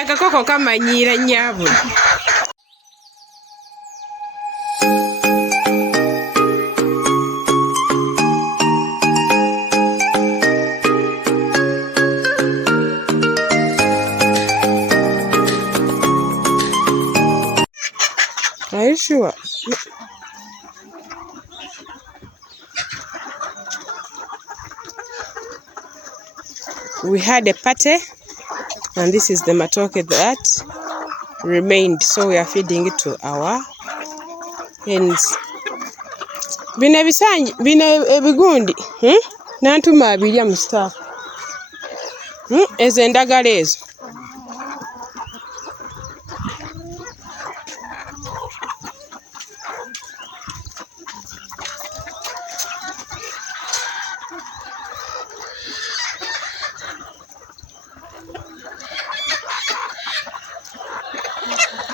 Akakoko kamanyira nnyabo. Are you sure? We had a party, and this is the matoke that remained, so we are feeding it to our hens. Bino ebigundi nantuma abirya mu staff. Ezo endagala ezo.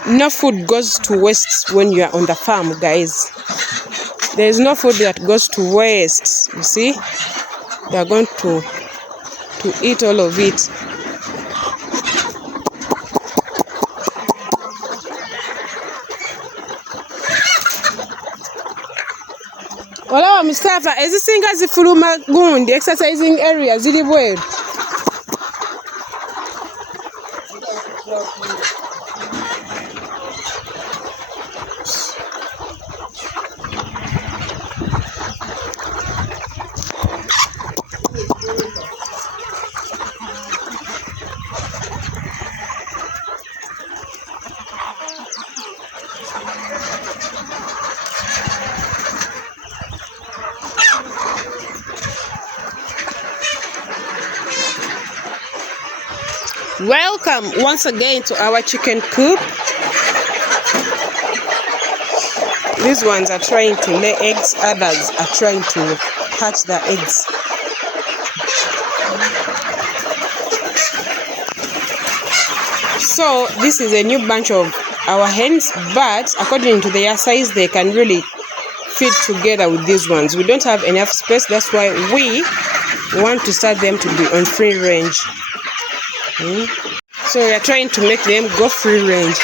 No food goes to waste when you are on the farm, guys. There is no food that goes to waste. You see, they are going to eat all of it. Olaba Mustafa, ezisinga zifuluma gundi exercising area ziri bweru. Welcome once again to our chicken coop. These ones are trying to lay eggs, others are trying to hatch the eggs. So this is a new bunch of our hens, but according to their size, they can really fit together with these ones. We don't have enough space, that's why we want to start them to be on free range. So we are trying to make them go free range.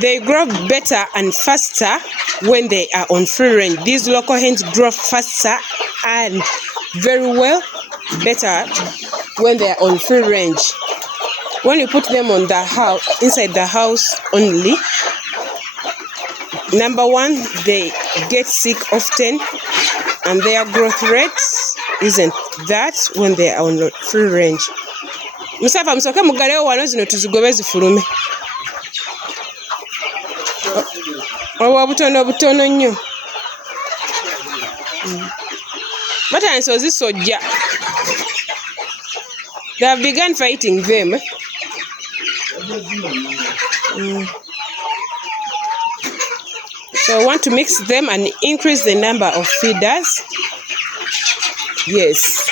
They grow better and faster when they are on free range. These local hens grow faster and very well better when they are on free range. When you put them on the house, inside the house only, number one, they get sick often, and their growth rate isn't that when they are on free range. Musafa msoke mugaleo wano zino tuzigobe zifulume. Owa butono nnyo. Batanso zisojja. They have begun fighting them. So I want to mix them and increase the number of feeders. Yes.